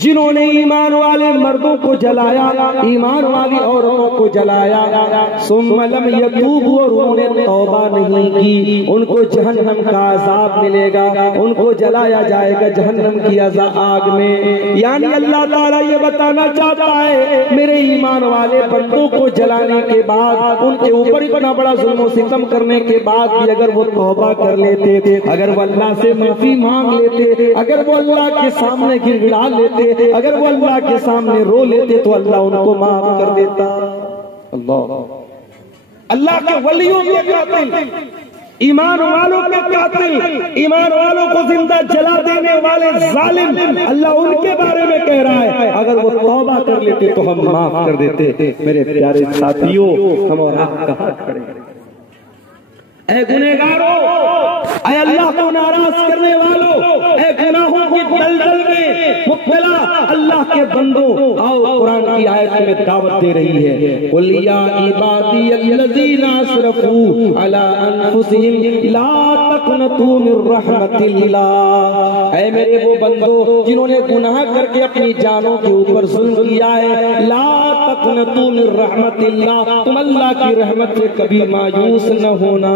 جنہوں نے ایمان والے مردوں کو جلایا، ایمان والی عورتوں کو جلایا، ثم لم یتوبوا، اور انہوں نے توبہ نہیں کی، ان کو جہنم کا عذاب ملے گا، ان کو جلایا جائے گا جہنم کی آگ میں۔ یعنی اللہ تعالیٰ یہ بتانا چاہتا ہے میرے ایمان والے بندوں کو جلانے کے بعد، ان کے اوپر اتنا بڑا ظلم و ستم کرنے کے بعد بھی اگر وہ توبہ کر لیتے، اگر وہ اللہ سے معافی مانگ لیتے، اگر وہ اللہ کے سامنے گر گڑا لیتے، اگر وہ اللہ کے سامنے رو لیتے تو اللہ ان کو معاف کر دیتا۔ اللہ کے ولیوں کے قاتل، ایمان والوں کے قاتل، ایمان والوں کو زندہ جلا دینے والے ظالم، اللہ ان کے بارے میں کہہ رہا ہے اگر وہ توبہ کر لیتے تو ہم معاف کر دیتے۔ میرے پیارے ساتھیوں، ہم اور آپ کہاں کھڑے ہیں؟ اے گنہگاروں، اے اللہ کو ناراض کرنے والوں، اے گناہوں کی دلدل میں مبتلا اللہ کے بندوں، آؤ قرآن کی آیت میں دعوت دے رہی ہے، قُلْ يَا عِبَادِيَ الَّذِينَ أَسْرَفُوا عَلَىٰ أَنفُسِهِمْ لَا تَقْنَطُوا مِن رَحْمَتِ اللَّهِ، اے میرے وہ بندوں جنہوں نے گناہ کر کے اپنی جانوں کے اوپر ظلم کیا ہے، لا تقنطوا من رحمت اللہ، تم اللہ کی رحمت سے کبھی مایوس نہ ہونا،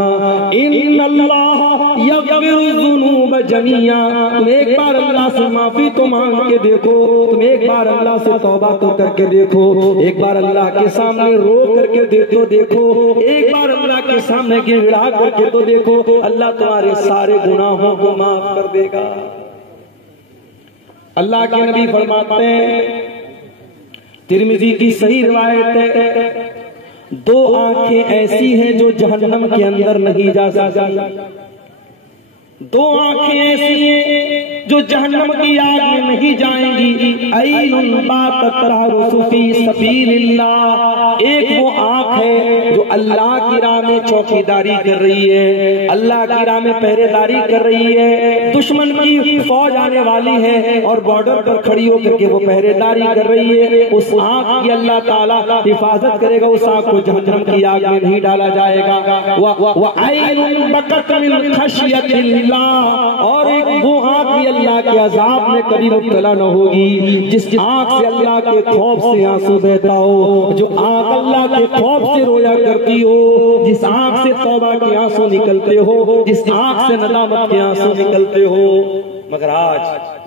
ان اللہ یغفر الذنوب جميعا، تم ایک بار اللہ سے معافی تو مانگ کے دیکھو، تم ایک بار اللہ سے توبہ تو کر کے دیکھو، ایک بار اللہ کے سامنے رو کر کے دیکھو، ایک بار اللہ کے سامنے گڑگڑا کر کے تو دیکھو، اللہ تمہارے سارے گناہوں کو معاف کر دے گا۔ اللہ کے نبی فرماتے ہیں، ترمذی کی صحیح روایت ہے، دو آنکھیں ایسی ہیں جو جہنم کے اندر نہیں جا سکتی، دو آنکھیں ایسی ہیں جو جہنم کی آگ میں نہیں جائیں گی، عین باتت تحرس فی سبیل اللہ، ایک وہ آنکھ ہے جو اللہ کی راہ میں چوکیداری کر رہی ہے، اللہ کی راہ میں پہرے داری کر رہی ہے، دشمن کی فوج آنے والی ہے اور بارڈر پر کھڑی ہو کر کے وہ پہرے داری کر رہی ہے، اس آنکھ کی اللہ تعالیٰ حفاظت کرے گا، اس آنکھ کو جہنم کی آگ میں نہیں ڈالا جائے گا۔ وَعَيْنٌ بَكَتْ مِنْ خَشْيَةِ اللَّهِ، اور ایک وہ آنکھ بھی اللہ کے عذاب میں کبھی مبتلا نہ ہوگی، جس آنکھ سے اللہ کے خوف سے آنسو بہتا ہو، جو آنکھ اللہ کے خوف سے رویا کرتی ہو، جس آنکھ سے توبہ کے آنسو نکلتے ہو، جس آنکھ سے ندامت کے آنسو نکلتے ہو۔ مگر آج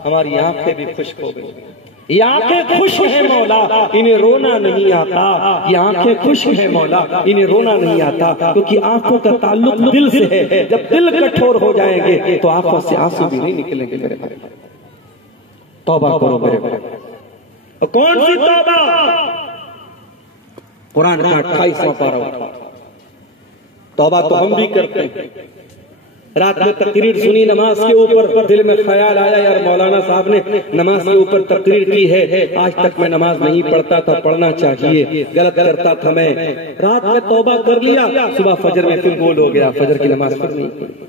ہماری آنکھیں بھی خشک ہو گئی، یہ آنکھیں خشک ہیں مولا، انہیں رونا نہیں آتا، یہ آنکھیں خشک ہیں مولا، انہیں رونا نہیں آتا، کیونکہ آنکھوں کا تعلق دل سے ہے، جب دل کٹھور ہو جائیں گے تو آنکھوں سے آنسو بھی نہیں نکلیں گے۔ میرے بھائی توبہ کرو میرے بھائی، کون سی توبہ؟ قرآن کا 28واں پارہ اٹھا، توبہ تو ہم بھی کرتے ہیں۔ رات میں تقریر سنی نماز کے اوپر، دل میں خیال آیا یار مولانا صاحب نے نماز کے اوپر تقریر کی ہے، آج تک میں نماز نہیں پڑھتا تھا، پڑھنا چاہیے، غلط کرتا تھا میں، رات میں توبہ کر لیا، صبح فجر میں پھر گول ہو گیا، فجر کی نماز پھر نہیں پڑھی۔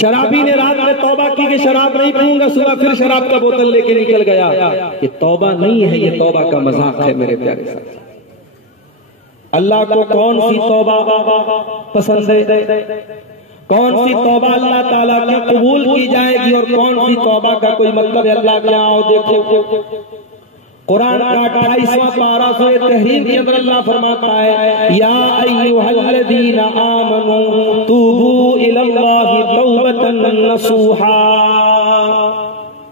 شرابی نے رات میں توبہ کی کہ شراب نہیں پیوں گا، صبح پھر شراب کا بوتل لے کے نکل گیا، یہ توبہ نہیں ہے، یہ توبہ کا مذاق ہے میرے پیارے ساتھی۔ اللہ کو کون سی توبہ پسند ہے؟ کون سی توبہ اللہ تعالیٰ کی قبول کی جائے گی اور کون سی توبہ کا کوئی مطلب ہے؟ اللہ کے آؤ دیکھو، قرآن کا 28واں پارہ سورہ تحریم کے اندر اللہ فرماتا ہے، یا ایھا الذین آمنوا توبوا الی اللہ توبۃ نصوحا،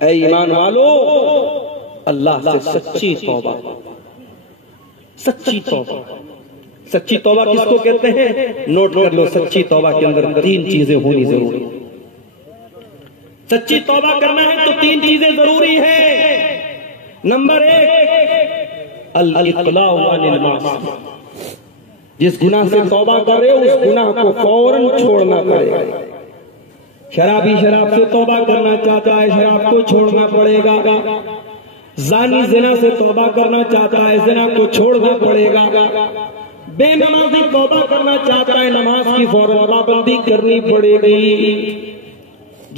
اے ایمان والو اللہ سے سچی توبہ، سچی توبہ۔ سچی توبہ کس کو کہتے ہیں؟ نوٹ کر لو، سچی توبہ کے اندر 3 چیزیں ہونی ضروری ہیں۔ سچی توبہ کرنا ہے تو 3 چیزیں ضروری ہیں۔ نمبر 1 الاقلاع عن المعصیہ، جس گناہ سے توبہ کر رہے ہو اس گناہ کو فوراً چھوڑنا پڑے گا۔ شرابی شراب سے توبہ کرنا چاہتا ہے، شراب کو چھوڑنا پڑے گا۔ زانی زنا سے توبہ کرنا چاہتا ہے، زنا کو چھوڑنا پڑے گا۔ بے نمازی توبہ کرنا چاہتا ہے، نماز کی فوراً پابندی کرنی پڑے گی۔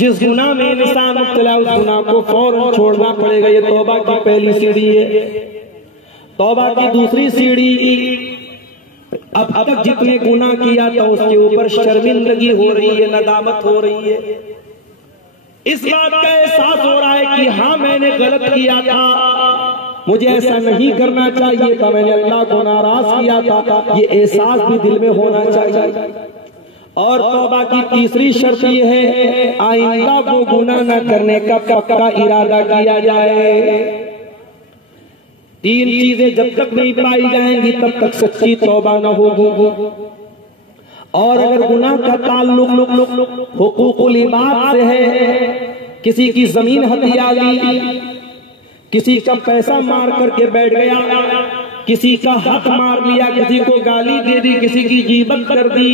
جس گناہ میں انسان مبتلا ہے اس گناہ کو فوراً چھوڑنا پڑے گا، یہ توبہ کی پہلی سیڑھی ہے۔ توبہ کی دوسری سیڑھی، اب تک جتنے گناہ کیا تھا اس کے اوپر شرمندگی ہو رہی ہے، ندامت ہو رہی ہے، اس بات کا احساس ہو رہا کہ ہاں میں نے غلط کیا تھا، مجھے ایسا نہیں کرنا چاہیے تھا، میں نے اللہ کو ناراض کیا تھا، یہ احساس بھی دل میں ہونا چاہیے۔ اور توبہ کی تیسری شرط یہ ہے آئندہ کو گناہ نہ کرنے کا پکا ارادہ کیا جائے۔ تین چیزیں جب تک نہیں پائی جائیں گی تب تک سچی توبہ نہ ہوگی۔ اور اگر گناہ کا تعلق حقوق العباد سے ہے، کسی کی زمین ہتھیا لی، کسی کا پیسہ مار کر کے بیٹھ گیا، کسی کا حق مار لیا، کسی کو گالی دے دی، کسی کی غیبت کر دی،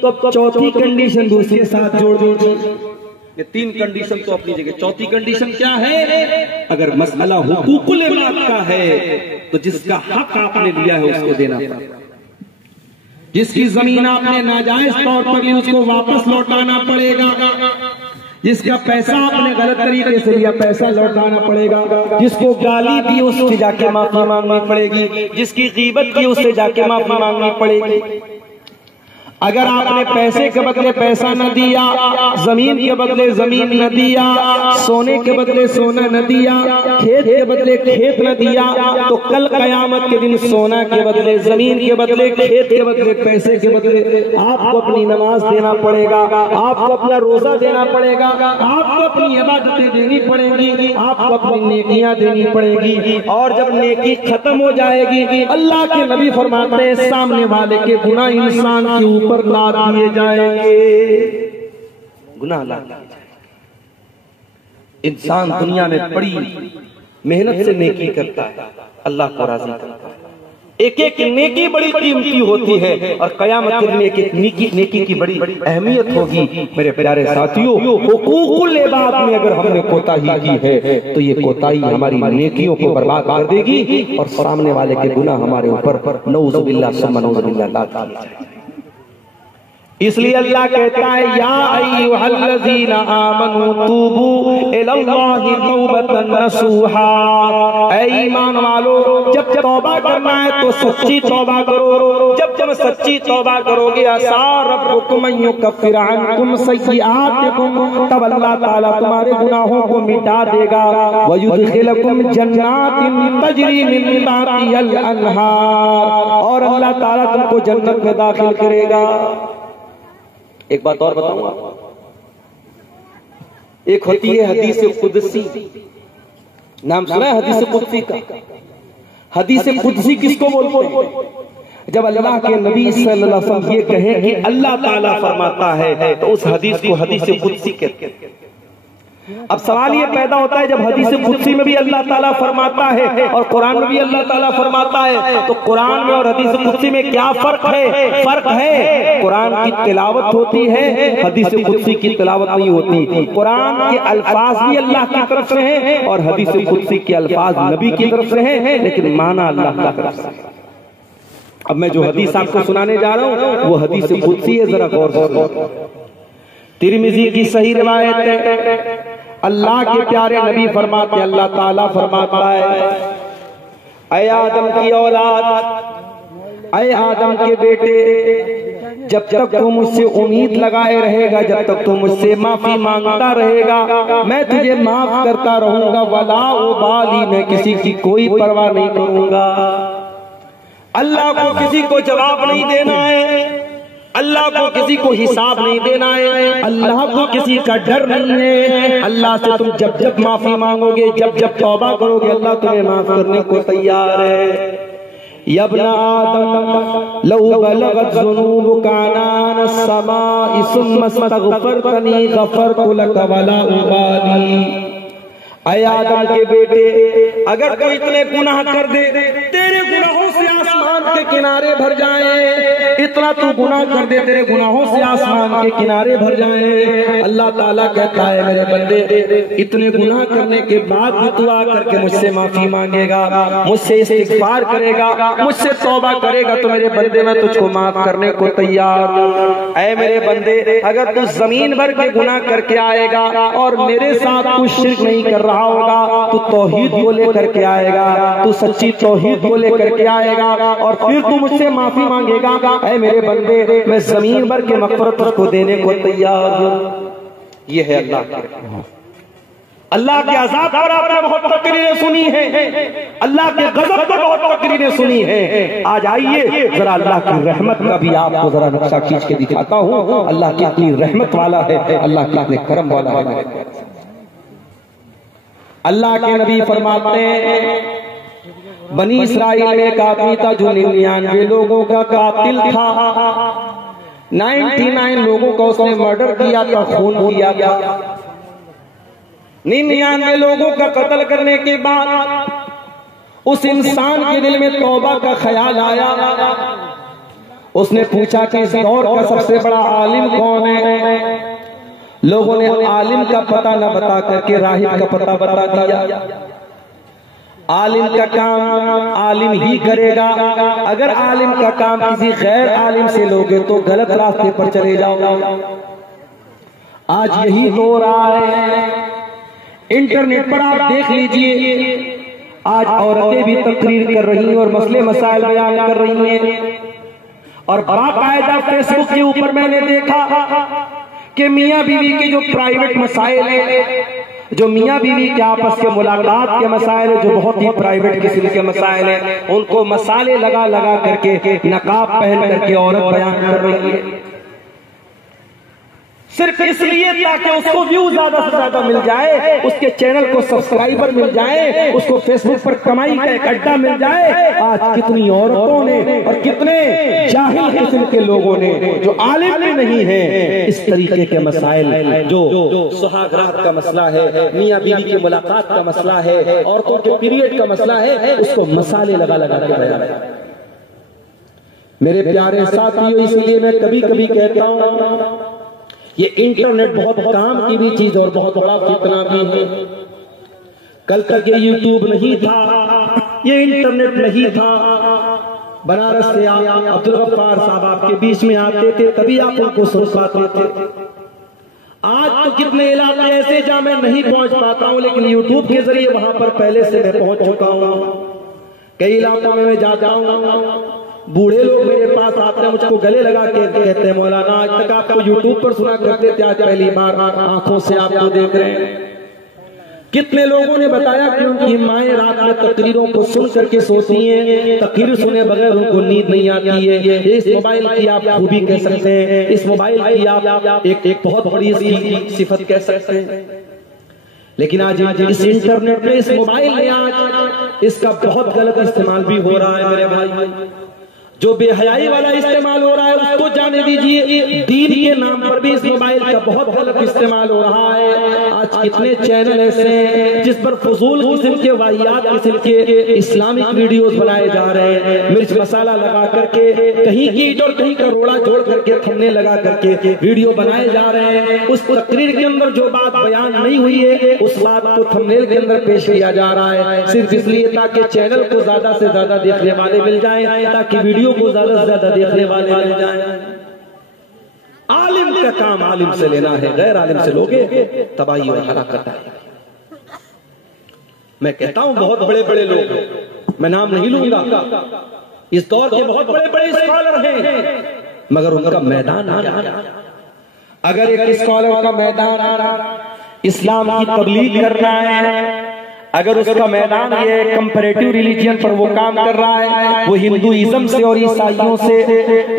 تو چوتھی کنڈیشن دوسرے ساتھ جوڑ دیجیے۔ یہ تین کنڈیشن تو اپنی جگہ، چوتھی کنڈیشن کیا ہے؟ اگر مسئلہ حقوق العباد کا ہے تو جس کا حق آپ نے لیا ہے اس کو دینا پڑے گا، جس کی زمین آپ نے ناجائز طور پر لی اس کو واپس لوٹانا پڑے گا، جس کا پیسہ آپ نے غلط طریقے سے لیا پیسہ لوٹانا پڑے گا، جس کو گالی دی اس سے جا کے معافی مانگنی پڑے گی، جس کی غیبت کی اس سے جا کے معافی مانگنی پڑے گی۔ اگر آپ نے پیسے کے بدلے پیسہ نہ دیا، زمین کے بدلے زمین نہ دیا، سونے کے بدلے سونا نہ دیا، کھیت کے بدلے کھیت نہ دیا، تو کل قیامت کے دن سونا کے بدلے زمین کے بدلے کھیت کے بدلے پیسے کے بدلے آپ کو اپنی نماز دینا پڑے گا، آپ کو اپنا روزہ دینا پڑے گا، آپ کو اپنی عبادتیں دینی پڑیں گی، آپ کو اپنی نیکیاں دینی پڑیں گی۔ اور جب نیکی ختم ہو جائے گی اللہ کے نبی فرماتے ہیں سامنے والے کے گناہ انسان کے اوپر لاد دیے جائیں گے، گناہ لاد دیے جائیں گے۔ انسان دنیا میں بڑی محنت سے نیکی کرتا ہے، اللہ کو راضی کرتا ہے، ایک ایک نیکی بڑی قیمتی ہوتی ہے، اور قیامت کے دن ایک ایک نیکی کی بڑی اہمیت ہوگی۔ میرے پیارے ساتھیوں، حقوق العباد میں اگر ہم نے کوتاہی کی ہے تو یہ کوتاہی ہماری نیکیوں کو برباد کر دے گی، اور سامنے والے کے گناہ ہمارے اوپر نعوذ باللہ ثم نعوذ باللہ لاد دیے جائیں گے۔ اس لیے اللہ کہتا ہے یا ایھا الذین آمنوا توبوا الی اللہ توبۃ نصوحا، اے ایمان والو جب توبہ کرنا ہے تو سچی توبہ کرو، جب سچی توبہ کرو گے عسیٰ ربکم ان یکفر عنکم سیئاتکم، تب اللہ تعالیٰ تمہارے گناہوں کو مٹا دے گا، ویدخلکم جنات تجری من تحتہا الانہار، اور اللہ تعالیٰ تم کو جنت میں داخل کرے گا۔ ایک بات اور بتاؤں گا، ایک ہوتی ہے حدیث قدسی، نام سنا ہے حدیث قدسی کا؟ حدیث قدسی کس کو بولتے ہیں؟ جب اللہ کے نبی صلی اللہ علیہ وسلم یہ کہیں کہ اللہ تعالیٰ فرماتا ہے تو اس حدیث کو حدیث قدسی کہتے ہیں۔ اب سوال یہ پیدا ہوتا ہے جب حدیث قدسی میں بھی اللہ تعالیٰ فرماتا ہے اور قرآن میں بھی اللہ تعالیٰ فرماتا ہے تو قرآن میں اور حدیث قدسی میں کیا فرق ہے؟ فرق ہے قرآن کی تلاوت ہوتی ہے، حدیث قدسی کی تلاوت نہیں ہوتی۔ قرآن کے الفاظ بھی اللہ کی طرف سے ہیں اور حدیث قدسی کے الفاظ نبی کی طرف سے ہیں، لیکن معنی اللہ کی طرف سے۔ اب میں جو حدیث آپ کو سنانے جا رہا ہوں وہ حدیث قدسی ہے، ذرا غور سے سنو۔ ترمذی کی صحیح روایت ہے، اللہ کے پیارے نبی فرماتے، اللہ تعالیٰ فرماتا ہے اے آدم کی اولاد، اے آدم کے بیٹے، جب تک تو مجھ سے امید لگائے رہے گا، جب تک تو مجھ سے معافی مانگتا رہے گا، میں تجھے معاف کرتا رہوں گا، ولا ابالی، میں کسی کی کوئی پرواہ نہیں کروں گا۔ اللہ کو کسی کو جواب نہیں دینا ہے، اللہ کو کسی کو حساب نہیں دینا ہے، اللہ کو کسی کا ڈر نہیں ہے۔ اللہ سے تم جب جب معافی مانگو گے، جب جب توبہ کرو گے، اللہ تمہیں معاف کرنے کو تیار ہے۔ یا ابن آدم لو بلغت ذنوبک عنان السماء ثم استغفرتنی غفرت لک ولا ابالی، اے آدم کے بیٹے اگر تو اتنے گناہ کر دے تیرے گناہوں سے آسمان کے کنارے بھر جائیں، اتنا تو گناہ کر دے تیرے گناہوں سے آسمان کے کنارے بھر جائیں، اللہ تعالیٰ کہتا ہے میرے بندے اتنے گناہ کرنے کے بعد بھی تو آ کر کے مجھ سے معافی مانگے گا، مجھ سے استغفار کرے گا، مجھ سے توبہ کرے گا تو میرے بندے میں تجھ کو معاف کرنے کو تیار ہوں۔ اے میرے بندے اگر تو زمین بھر کے گناہ کر کے آئے گا اور میرے ساتھ تو شرک نہیں کر رہا ہوگا، تو توحید کو لے کر کے آئے گا، تو سچی توحید کو لے کر کے آئے گا، اور پھر تو مجھ سے معافی مانگے گا، اے میرے بندے میں زمین بھر کے مغفرت کو دینے کو تیار ہوں۔ یہ ہے اللہ کی رحمت۔ اللہ کے عذاب پر آپ نے بہت تقریریں سنی ہیں، اللہ کے غضب پر بہت تقریریں سنی ہیں۔ آج آئیے ذرا اللہ کی رحمت کا بھی آپ کو ذرا نقشہ کھینچ کے دکھاتا ہوں، اللہ کتنی رحمت والا ہے، اللہ کتنے کرم والا ہے۔ اللہ کے نبی فرماتے ہیں بنی اسرائیل میں ایک آدمی تھا جو 99 لوگوں کا قاتل تھا، 99 لوگوں کا اس نے مرڈر کیا تھا، خون کیا تھا۔ 99 لوگوں کا قتل کرنے کے بعد اس انسان کے دل میں توبہ کا خیال آیا۔ اس نے پوچھا کہ اس دور کا سب سے بڑا عالم کون ہے؟ لوگوں نے عالم کا پتہ نہ بتا کر کے راہب کا پتہ بتا دیا۔ عالم کا کام عالم ہی کرے گا، اگر عالم کا کام کسی غیر عالم سے لوگے تو غلط راستے پر چلے جاؤ۔ آج یہی ہو رہا ہے، انٹرنیٹ پر آپ دیکھ لیجئے، آج عورتیں بھی تقریر کر رہی ہیں اور مسئلے مسائل بیان کر رہی ہیں، اور باقاعدہ فیس بک کے اوپر میں نے دیکھا کہ میاں بیوی کے جو پرائیویٹ مسائل ہیں، جو میاں بیوی کے آپس کے ملاقات کے مسائل ہیں، جو بہت ہی پرائیویٹ قسم کے مسائل ہیں، ان کو مسالے لگا لگا کر کے نقاب پہن کر کے عورت بیان کر رہی ہے، صرف اس لیے تاکہ اس کو ویو زیادہ سے زیادہ مل جائے، اس کے چینل کو سبسکرائبر مل جائے، اس کو فیس بک پر کمائی کا ایک اڈا مل جائے۔ آج کتنی عورتوں نے اور کتنے جاہل قسم کے لوگوں نے جو عالم بھی نہیں ہیں، اس طریقے کے مسائل، جو سہاگ رات کا مسئلہ ہے، میاں بیوی کی ملاقات کا مسئلہ ہے، عورتوں کے پیریڈ کا مسئلہ ہے، اس کو مسالے لگا لگا کے بیان کرتے ہیں۔ میرے پیارے ساتھیوں، اس لیے میں کبھی کبھی کہتا ہوں یہ انٹرنیٹ بہت کام کی بھی چیز اور بہت بڑا فتنہ بھی ہے۔ کل تک یہ یوٹیوب نہیں تھا، یہ انٹرنیٹ نہیں تھا، بنارس سے عبدالغفار صاحب آپ کے بیچ میں آتے تھے، تبھی آپ ان کو سن پاتے تھے۔ آج تو کتنے علاقے ایسے جہاں میں نہیں پہنچ پاتا ہوں، لیکن یوٹیوب کے ذریعے وہاں پر پہلے سے میں پہنچ چکا ہوں۔ کئی علاقوں میں جاتا ہوں، بوڑھے لوگ میرے پاس آتے ہیں، مجھ کو گلے لگا کے کہتے ہیں مولانا آج تک آپ کو یوٹیوب پر سنا کرتے تھے، آج پہلی بار آنکھوں سے آپ کو دیکھ رہے ہیں۔ کتنے لوگوں نے بتایا کہ ان کی مائیں رات میں تقریروں کو سن کر کے سوتی ہیں، تقریر سنے بغیر ان کو نیند نہیں آتی ہے۔ اس موبائل کی آپ خوبی کہہ سکتے ہیں، اس موبائل کی آپ ایک بہت بڑی صفت کہہ سکتے ہیں، لیکن آج اس انٹرنیٹ میں، اس موبائل میں آج اس کا بہت غلط استعمال بھی ہو رہا ہے۔ میرے بھائی، جو بے حیائی والا استعمال ہو رہا ہے اس کو جانے دیجئے، دین کے نام پر بھی اس موبائل کا بہت غلط استعمال ہو رہا ہے۔ آج کتنے چینل ایسے ہیں جس پر فضول قسم کے واہیات قسم کے اسلامک ویڈیوز بنائے جا رہے ہیں، مرچ مسالہ لگا کر کے، کہیں کی اینٹ اور کہیں کا روڑا جوڑ کر کے، تھمنے لگا کر کے ویڈیو بنائے جا رہے ہیں۔ اس تقریر کے اندر جو بات بیان نہیں ہوئی ہے اس بات کو تھمنیل کے اندر پیش کیا جا رہا ہے، صرف اس لیے تاکہ چینل کو زیادہ سے زیادہ دیکھنے والے مل جائیں، تاکہ ویڈیو کو زیادہ سے زیادہ دیکھنے والے مل جائیں۔ عالم کا کام عالم سے لینا ہے، غیر عالم سے لوگے تباہی اور ہلاکت ہے۔ میں کہتا ہوں بہت بڑے بڑے لوگ، میں نام نہیں لوں گا، اس دور کے بہت بڑے بڑے اسکالر ہیں، مگر ان کا میدان کیا ہے؟ اگر ایک اسکالر کا میدان اسلام کی تبلیغ کر رہا ہے، اگر اس کا میدان یہ کمپیریٹیو ریلیجن پر وہ کام کر رہا ہے، وہ ہندوازم سے اور عیسائیوں سے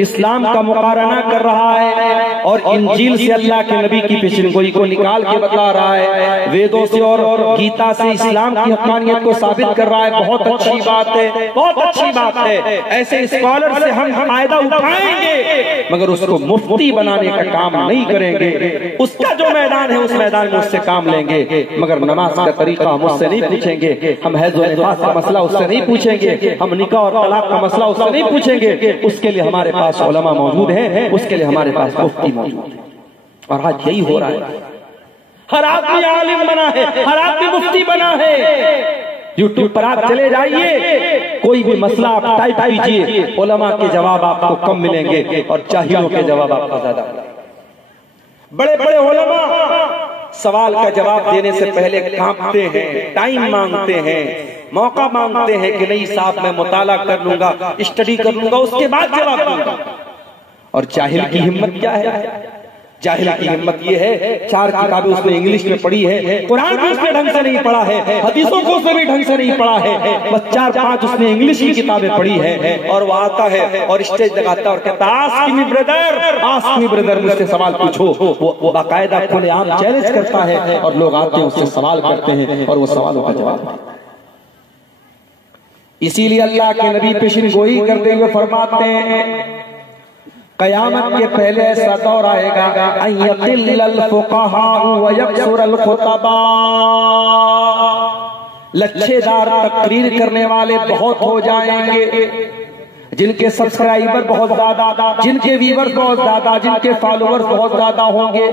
اسلام کا مقارنہ کر رہا ہے، اور انجیل سے اللہ کے نبی کی پیشن گوئی کو نکال کے بتا رہا ہے، ویدوں سے اور گیتا سے اسلام کی حقانیت کو ثابت کر رہا ہے، بہت اچھی بات ہے، بہت اچھی بات ہے۔ ایسے اسکالر سے ہم فائدہ اٹھائیں گے، مگر اس کو مفتی بنانے کا کام نہیں کریں گے۔ اس کا جو میدان ہے اس میدان میں اس سے کام لیں گے، مگر نماز کا طریقہ ہم اس سے نہیں پوچھیں گے، ہم حیض و نفاس کا مسئلہ اس سے نہیں پوچھیں گے، ہم نکاح اور طلاق کا مسئلہ اس سے نہیں پوچھیں گے۔ اس کے لیے ہمارے پاس علماء موجود ہیں، اس کے لیے ہمارے پاس مفتی موجود ہے، اور آج یہی ہو رہا ہے۔ ہر آدمی عالم بنا ہے، ہر آدمی مفتی بنا ہے۔ یوٹیوب پر آپ چلے جائیے، کوئی بھی مسئلہ آپ ٹائپ کیجئے، علماء کے جواب آپ کو کم ملیں گے اور جاہلوں کے جواب آپ کو زیادہ ملیں گے۔ بڑے بڑے علماء سوال کا جواب دینے سے پہلے کانپتے ہیں، ٹائم مانگتے ہیں، موقع مانگتے ہیں کہ نہیں صاحب میں مطالعہ کر لوں گا، اسٹڈی کر لوں گا، اس کے بعد جواب دوں گا۔ اور جاہل کی ہمت کیا ہے؟ جاہل کی ہمت یہ ہے 4 کتابیں اس نے انگلش میں پڑھی ہے، قرآن کو اس نے ڈھنگ سے نہیں پڑھا ہے، حدیثوں کو اس نے بھی ڈھنگ سے نہیں پڑھا ہے، بس 4-5 اس نے انگلش کی کتابیں پڑھی ہے، اور وہ آتا ہے اور اسٹیج لگاتا ہے اور کہتا ہے آسک می بردر، مجھ سے سوال پوچھو۔ وہ باقاعدہ کھلے عام چیلنج کرتا ہے اور لوگ آتے ہیں اس سے سوال کرتے ہیں اور وہ سوالوں کا جواب دیتا ہے۔ اسی لیے اللہ کے نبی پیشن گوئی کرتے ہوئے فرماتے ہیں قیامت کے پہلے ایسا دور آئے گا ان یقل الفقہاء ویکثر الخطباء، لچھے دار تقریر کرنے والے بہت ہو جائیں گے، جن کے سبسکرائبر بہت زیادہ، جن کے ویورز بہت زیادہ، جن کے فالوورز بہت زیادہ ہوں گے۔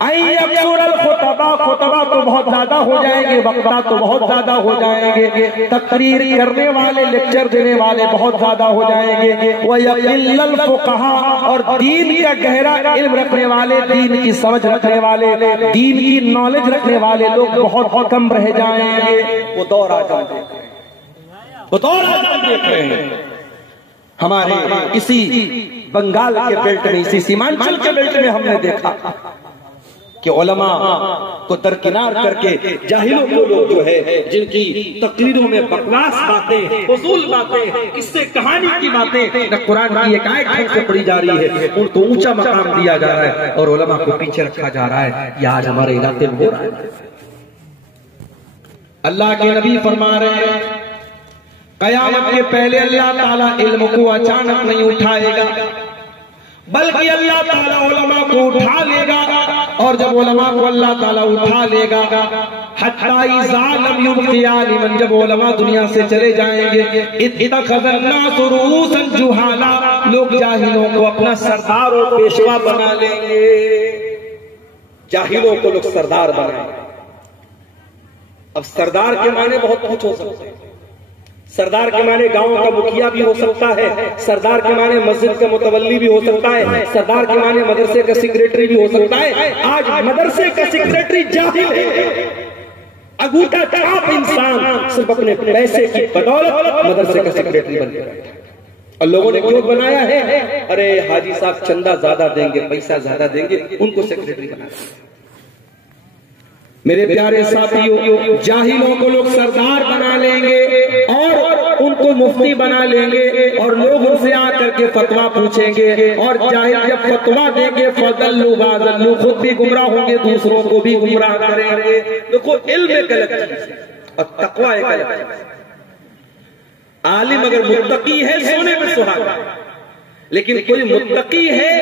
یکثر الخطباء، خطبہ تو بہت زیادہ ہو جائیں گے، وقتہ تو بہت زیادہ ہو جائیں گے، تقریر کرنے والے، لیکچر دینے والے بہت زیادہ ہو جائیں گے۔ ویقل الفقہاء، اور دین کا گہرا علم رکھنے والے، دین کی سمجھ رکھنے والے، دین کی نالج رکھنے والے لوگ بہت کم رہ جائیں گے۔ وہ دور آ جائے، وہ دور آ جائے دیکھ رہے ہیں ہمارے اسی بنگال کے بیلٹ میں، اسی سیمانچل کے بیلٹ میں ہم نے دیکھا کہ علماء کو درکنار کر کے جاہلوں کو لوگ جو ہے جن کی تقریروں میں بکواس باتیں، فضول باتیں، اس سے کہانی کی باتیں، نہ قرآن کی ایک آیت ڈھنگ سے پڑھی جا رہی ہے، ان کو اونچا مقام دیا جا رہا ہے اور علماء کو پیچھے رکھا جا رہا ہے۔ یہ آج ہمارے علاقے میں ہو رہا ہے۔ اللہ کے نبی فرما رہے ہیں قیامت کے پہلے اللہ تعالیٰ علم کو اچانک نہیں اٹھائے گا، بلکہ اللہ تعالیٰ علماء کو اٹھا لے گا، اور جب علماء کو اللہ تعالیٰ اٹھا لے گا حتیٰ اذا لم یبق عالما، جب علماء دنیا سے چلے جائیں گے، اتخذ الناس رؤوسا جہالا، لوگ جاہلوں کو اپنا سردار اور پیشوا بنا لیں گے، جاہلوں کو لوگ سردار بنائیں گے۔ اب سردار کے معنی بہت کچھ ہو سکتے ہیں، سردار کے معنی گاؤں کا مکھیا بھی ہو سکتا ہے، سردار کے معنی مسجد کا متولی بھی ہو سکتا ہے، سردار کے معنی مدرسے کا سیکریٹری بھی ہو سکتا ہے۔ آج مدرسے کا سیکریٹری جاہل ہے، انگوٹھا چھاپ انسان صرف اپنے پیسے کی بدولت مدرسے کا سیکریٹری بن گیا، اور لوگوں نے کیوں بنایا ہے؟ ارے حاجی صاحب چندہ زیادہ دیں گے، پیسہ زیادہ دیں گے، ان کو سیکریٹری بنایا۔ میرے پیارے ساتھیوں، جاہلوں کو لوگ سردار بنا لیں گے اور ان کو مفتی بنا لیں گے، اور لوگ ان سے آ کر کے فتویٰ پوچھیں گے، اور جاہل جب فتویٰ دیں گے فَضَلُّوا وَأَضَلُّوا، خود بھی گمراہ ہوں گے، دوسروں کو بھی گمراہ کریں گے۔ دیکھو علم ایک الگ چیز ہے اور تقویٰ ایک الگ چیز ہے۔ عالم اگر متقی ہے سونے میں سہاگا، لیکن کوئی متقی ہے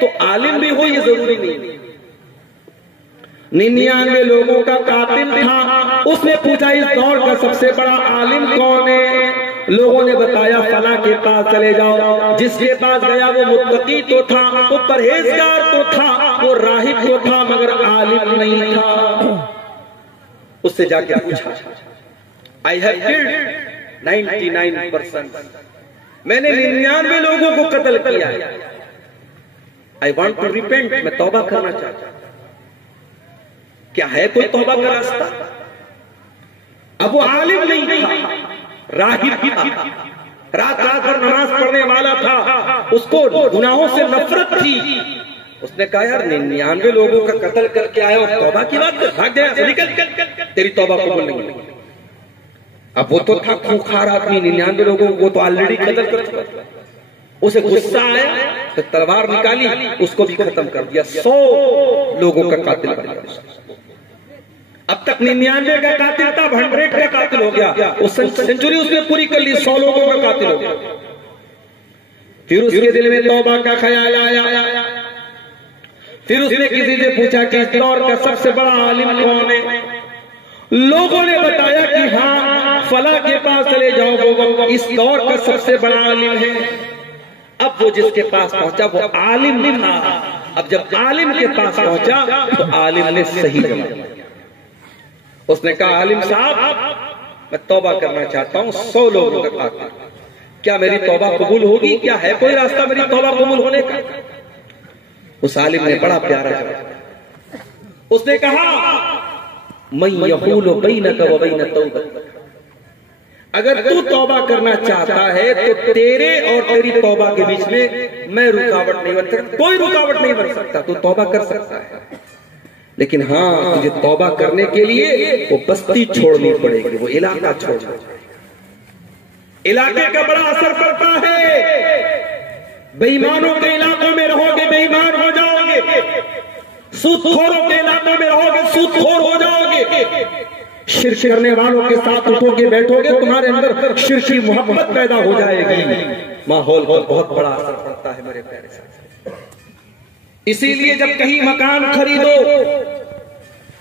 تو عالم بھی ہو یہ ضروری نہیں۔ 99 لوگوں کا قاتل تھا، اس نے پوچھا اس دور کا سب سے بڑا عالم کون ہے؟ لوگوں نے بتایا فلاں کے پاس چلے جاؤ۔ جس کے پاس گیا وہ متقی تو تھا، وہ پرہیزگار تو تھا، وہ راہب تو تھا، مگر عالم نہیں تھا۔ اس سے جا کے پوچھا I have killed 99%، میں نے 99 لوگوں کو قتل کیا ہے، I want to repent، میں توبہ کرنا چاہتا ہوں۔ کیا ہے کوئی توبہ کا راستہ؟ اب وہ عالم نہیں تھا، راہب تھا، رات رات بھر نماز پڑھنے والا تھا، اس کو گناہوں سے نفرت تھی۔ اس نے کہا یار 99 لوگوں کا قتل کر کے آیا اور توبہ کی بات کر، بھاگ جائے، نکل، تیری توبہ قبول نہیں ہوگی۔ اب وہ تو تھا خوخار آدمی، 99 لوگوں کو تو آلریڈی قتل کر چکا، اسے غصہ آیا تو تلوار نکالی، اس کو بھی ختم کر دیا، 100 لوگوں کا قاتل بنا دیا۔ اب تک 99 کا قاتل تھا، 100 کا قاتل ہو گیا، سینچری اس نے پوری کر لی، 100 لوگوں کا قاتل ہو گیا۔ پھر اس کے دل میں توبہ کا خیال آیا، پھر اس نے کسی سے پوچھا کہ اس دور کا سب سے بڑا عالم کون ہے؟ لوگوں نے بتایا کہ ہاں فلاں کے پاس چلے جاؤ، وہ اس دور کا سب سے بڑا عالم ہے۔ اب وہ جس کے پاس پہنچا وہ عالم نہیں تھا، اب جب عالم کے پاس پہنچا تو عالم نے صحیح جواب دیا۔ اس نے کہا عالم صاحب میں توبہ کرنا چاہتا ہوں، 100 لوگوں کا قاتل، کیا میری توبہ قبول ہوگی؟ کیا ہے کوئی راستہ میری توبہ قبول ہونے کا؟ اس عالم نے بڑا پیارا جواب، اس نے کہا من یحول بینک و بین توبتک، اگر تو توبہ کرنا چاہتا ہے تو تیرے اور تیری توبہ کے بیچ میں رکاوٹ نہیں بن سکتا، کوئی رکاوٹ نہیں بن سکتا، تو توبہ کر سکتا ہے، لیکن ہاں تجھے توبہ کرنے کے لیے وہ بستی چھوڑنی پڑے گی، وہ علاقہ چھوڑنا پڑے گا۔ علاقے کا بڑا اثر پڑتا ہے، بے ایمانوں کے علاقوں میں رہو گے بے ایمان ہو جاؤ گے، سود خوروں کے علاقوں میں رہو گے سود خور ہو جاؤ گے، شرک کرنے والوں کے ساتھ اٹھو گے بیٹھو گے تمہارے اندر شرکی محبت پیدا ہو جائے گی، ماحول پر بہت بڑا اثر پڑتا ہے میرے پیارے ساتھی۔ اسی لیے جب کہیں مکان خریدو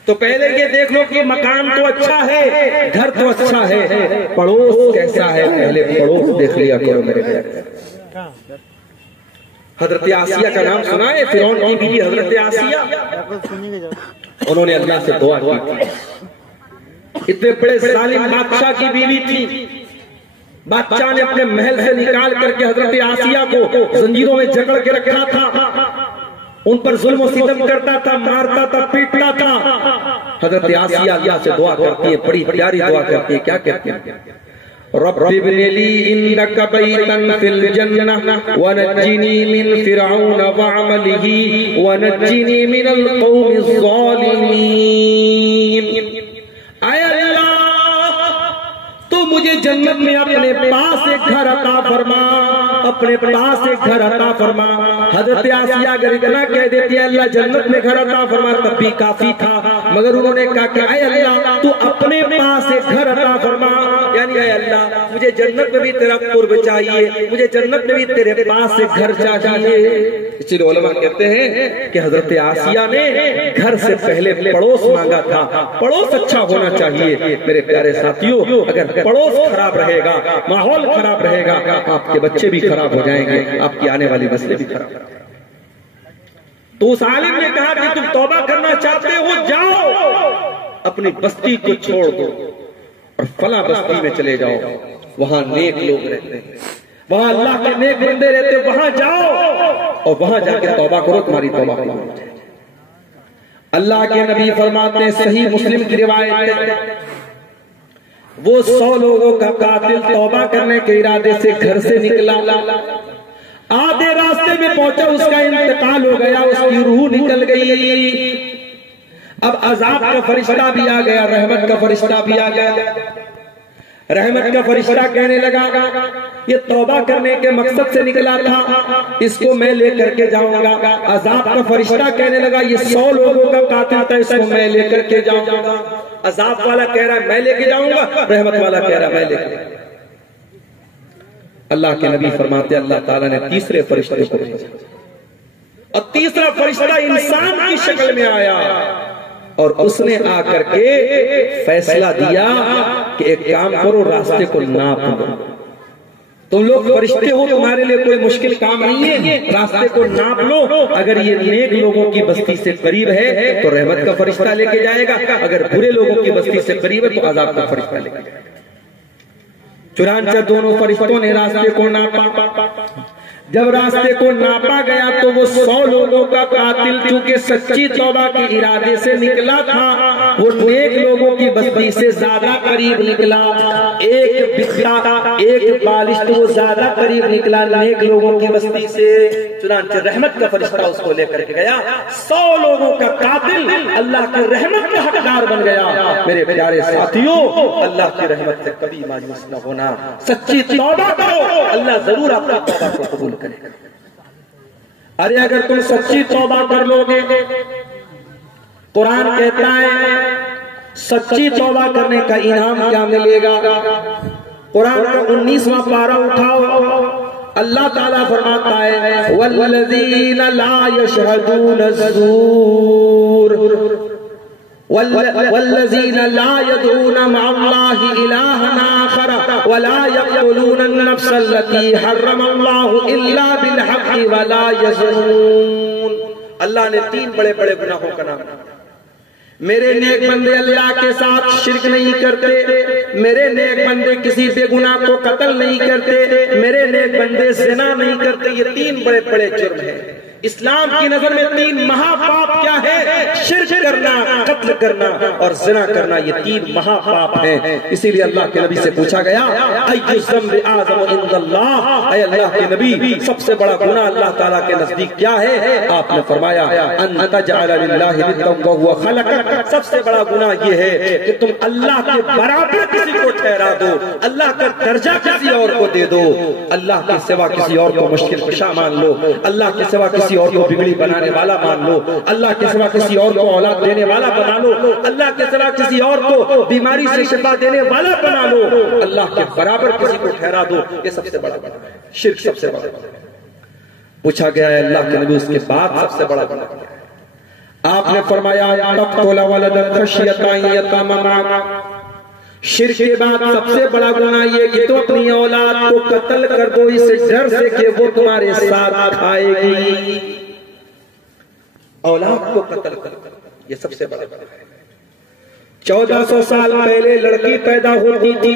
تو پہلے یہ دیکھ لو کہ مکان تو اچھا ہے، گھر تو اچھا ہے، پڑوس کیسا ہے پہلے پڑوس دیکھ لیا کرو میرے پیارے۔ حضرت آسیہ کا نام سنا ہے؟ فرعون کی بیوی حضرت آسیہ، انہوں نے اللہ سے دعا کی تھی، اتنے بڑے ظالم بادشاہ کی بیوی تھی، بادشاہ نے اپنے محل سے نکال کر کے حضرت آسیہ کو زنجیروں میں جکڑ کے رکھا تھا، ان پر ظلم و ستم کرتا تھا، مارتا تھا، پیٹتا تھا۔ حضرت آسیہ اللہ سے دعا کرتی ہے، بڑی پیاری دعا کرتی ہے، کیا کہتی ہے؟ رب ابن لی عندک بیتا فی الجنہ ونجنی من فرعون وعملہ ونجنی من القوم الظالمین۔ اے اللہ تو مجھے جنت میں اپنے پاس ایک گھر عطا فرما، اپنے پاس ایک گھر عطا فرما۔ حضرت آسیہ اگر اتنا کہہ دیتی ہے اللہ جنت میں گھر عطا فرما تب بھی کافی تھا، مگر انہوں نے کہا کہ اے اللہ تو اپنے پاس ایک گھر عطا فرما، یعنی اے اللہ مجھے جنت میں بھی تیرا قرب چاہیے، مجھے جنت میں بھی تیرے پاس ایک گھر چاہیے۔ اس لیے علماء کہتے ہیں کہ حضرت آسیہ نے گھر سے پہلے پڑوس مانگا تھا، پڑوس اچھا ہونا چاہیے میرے پیارے ساتھیوں۔ اگر پڑوس خراب رہے گا، ماحول خراب رہے گا، آپ کے بچے بھی خراب ہو جائیں گے، آپ کی آنے والی نسلیں بھی خراب ہو جائیں گی۔ تو اس عالم نے کہا کہ تم توبہ کرنا چاہتے ہو جاؤ اپنی بستی کو چھوڑ دو اور فلاں بستی میں چلے جاؤ، وہاں نیک لوگ رہتے ہیں، وہاں اللہ کے نیک بندے رہتے ہیں، وہاں جاؤ اور وہاں جا کے توبہ کرو، تمہاری توبہ قبول ہو جائے۔ اللہ کے نبی فرماتے ہیں، صحیح مسلم کی روایت ہے، وہ 100 لوگوں کا قاتل توبہ کرنے کے ارادے سے گھر سے نکلا، آدھے راستے میں پہنچا اس کا انتقال ہو گیا، اس کی روح نکل گئی۔ اب عذاب کا فرشتہ بھی آ گیا، رحمت کا فرشتہ بھی آ گیا۔ رحمت کا فرشتہ کہنے لگا یہ توبہ کرنے کے مقصد سے نکلا تھا، اس کو میں لے کر کے جاؤں گا۔ عذاب کا فرشتہ کہنے لگا یہ 100 لوگوں کا قاتل تھا، اس کو میں لے کر کے جاؤں گا۔ عذاب والا کہہ رہا ہے میں لے کے جاؤں گا، رحمت والا کہہ رہا ہے میں لے کے جاؤں گا۔ اللہ کے نبی فرماتے اللہ تعالیٰ نے تیسرے فرشتے کو بھیجا، اور تیسرا فرشتہ انسان کی شکل میں آیا، اور اس نے آ کر کے فیصلہ دیا کہ ایک کام کرو، راستے کو ناپ لو، تم لوگ فرشتے ہو، تمہارے لیے کوئی مشکل کام نہیں ہے، راستے کو ناپ لو، اگر یہ نیک لوگوں کی بستی سے قریب ہے تو رحمت کا فرشتہ لے کے جائے گا، اگر برے لوگوں کی بستی سے قریب ہے تو عذاب کا فرشتہ لے کے جائے گا۔ چنانچہ دونوں فرشتوں نے راستے کو ناپا، جب راستے کو ناپا گیا تو وہ 100 لوگوں کا قاتل چونکہ سچی توبہ کے ارادے سے نکلا تھا، وہ نیک لوگوں کی بستی سے زیادہ قریب نکلا، ایک بتا ایک بالش تو وہ زیادہ قریب نکلا نیک لوگوں کی بستی سے۔ چنانچہ رحمت کا فرشتہ اس کو لے کر کے گیا، 100 لوگوں کا قاتل اللہ کی رحمت کا حقدار بن گیا۔ میرے پیارے ساتھیوں، اللہ کی رحمت سے کبھی مایوس نہ ہونا، سچی توبہ کرو، اللہ ضرور آپ کی توبہ کو قبول کرے گا۔ ارے اگر تم سچی توبہ کر لو گے، قرآن کہتا ہے سچی توبہ کرنے کا انعام کیا ملے گا۔ قرآن کا 19واں پارہ اٹھاؤ، اللہ تعالیٰ فرماتا ہے والذین لا یشہدون الزور والذین لا يدعون مع اللہ الہا آخر ولا يقتلون النفس التي حرم اللہ الا بالحق ولا يزنون۔ اللہ نے 3 بڑے بڑے گناہوں کا نام دیا۔ میرے نیک بندے اللہ کے ساتھ شرک نہیں کرتے، میرے نیک بندے کسی بے گناہ کو قتل نہیں کرتے، میرے نیک بندے زنا نہیں کرتے۔ یہ 3 بڑے بڑے جرم ہیں اسلام کی نظر میں 3 مہا پاپ کیا ہے؟ شرک کرنا، قتل کرنا اور زنا کرنا، یہ 3 مہا پاپ ہیں۔ اسی لیے اللہ کے نبی سے پوچھا گیا ای الذنب اعظم عند اللہ، اے اللہ کے نبی سب سے بڑا گناہ اللہ تعالیٰ کے نزدیک کیا ہے؟ آپ نے فرمایا ان تجعل للہ ندا وهو خلقک، سب سے بڑا گناہ یہ ہے کہ تم اللہ کے برابر کسی کو ٹھہرا دو، اللہ کا درجہ کسی اور کو دے دو، اللہ کے سوا کسی اور کو مشکل کشا مان لو، اللہ کے سوا کسی اور کو بگڑی بنانے والا مان لو، اللہ کے سوا کسی اور کو اولاد دینے والا بنا لو، اللہ کے سوا کسی اور کو بیماری سے شفا دینے والا بنا لو، اللہ کے برابر کسی کو ٹھہرا دو، یہ سب سے بڑا گناہ ہے، شرک سب سے بڑا گناہ ہے۔ پوچھا گیا ہے اللہ کے نبی اس کے بعد سب سے بڑا گناہ کیا ہے؟ آپ نے فرمایا تقتل ولدا خشیۃ ان یتیم معک، شرک کے بعد سب سے بڑا گناہ یہ کہ تم اپنی اولاد کو قتل کر دو اس ڈر سے کہ وہ تمہارے ساتھ کھائے گی، اولاد کو قتل کر دو، یہ سب سے بڑا گناہ ہے۔ 1400 سال پہلے لڑکی پیدا ہوتی تھی،